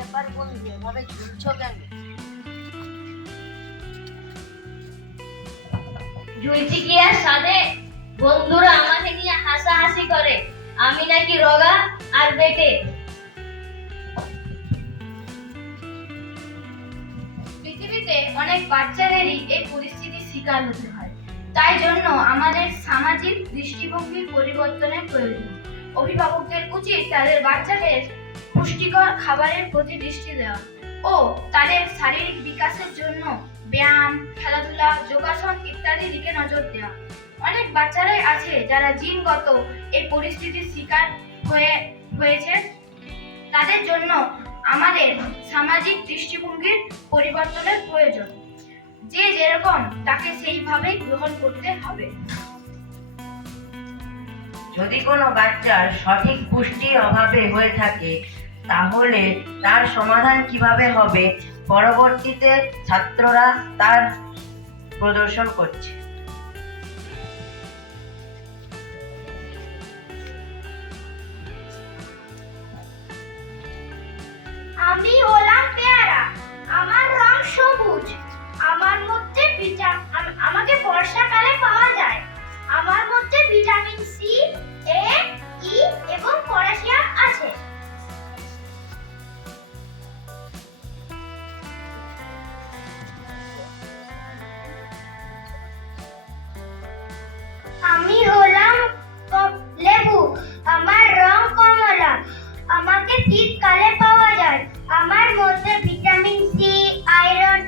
ব্যাপার বন্ধু, এভাবে ঝুলছো কেন? ঝুলছি কি আর সাধে? বন্ধুরা আমাকে নিয়ে হাসাহাসি করে আমি নাকি রোগা আর বেটে। পৃথিবীতে অনেক বাচ্চাদেরই এই পরিস্থিতির শিকার হতে হয়। তাই জন্য আমাদের সামাজিক দৃষ্টিভঙ্গির পরিবর্তনের প্রয়োজন। অভিভাবকদের উচিত তাদের বাচ্চাদের পুষ্টিকর খাবারের প্রতি দৃষ্টি দেওয়া ও তাদের শারীরিক বিকাশের জন্য ব্যায়াম, খেলাধুলা, যোগাসন ইত্যাদির দিকে নজর দেওয়া। অনেক বাচ্চারাই আছে যারা জিনগত এই পরিস্থিতির শিকার হয়েছে। তাদের জন্য আমাদের সামাজিক দৃষ্টিভঙ্গির পরিবর্তনের প্রয়োজন। যে যেরকম তাকে সেইভাবেই গ্রহণ করতে হবে। যদি কোনো বাচ্চার সঠিক পুষ্টির অভাবে হয়ে থাকে, তাহলে তার সমাধান কিভাবে হবে পরবর্তীতে ছাত্ররা তার প্রদর্শন করছে। আমি হলাম পেয়ারা, আমার রং সবুজ, আমার মধ্যে আমাকে বর্ষাকালে পাওয়া যায়। আমার মধ্যে ভিটামিন সি, এ, ই এবং পটাশিয়াম আছে। আমি হলাম লেবু, আমার রং কমলা, আমাকে শীতকালে পাওয়া যায়। আমার মধ্যে ভিটামিন সি, আয়রন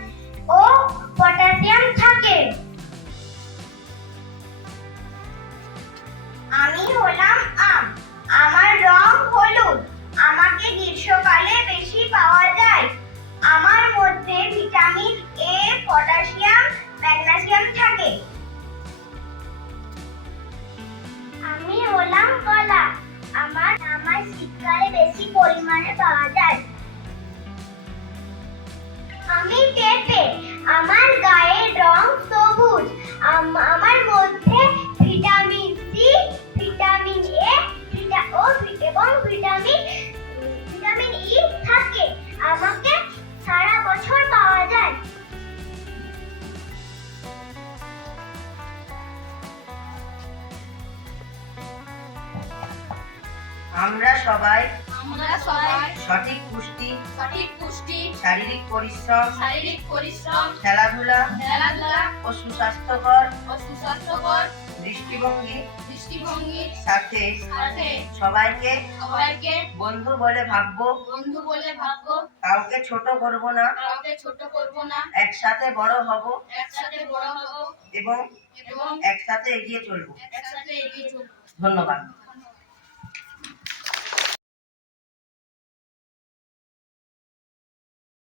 ও পটাশিয়াম থাকে। আমি হলাম আম, আমার রং হলুদ, আমাকে গ্রীষ্মকালে বেশি পাওয়া যায়। আমার মধ্যে ভিটামিন এ, পটাশিয়াম, ম্যাগনেসিয়াম থাকে। আমি হলাম কলা, আমার শীতকালে বেশি পরিমাণে পাওয়া যায়। আমি পেঁপে, আমার গায়ের রং সবুজ, আমার মধ্যে ভিটামিন সি, ভিটামিন এ এবং ভিটামিন ই থাকে। আমাকে সারা বছর পাওয়া যায়। আমরা সবাই সঠিক পুষ্টি, শারীরিক পরিশ্রম, খেলাধুলা ও সুস্বাস্থ্যকর দৃষ্টিভঙ্গির সাথে সবাইকে বন্ধু বলে ভাববো। কাউকে ছোট করব না, একসাথে বড় হব এবং একসাথে এগিয়ে চলবো। ধন্যবাদ।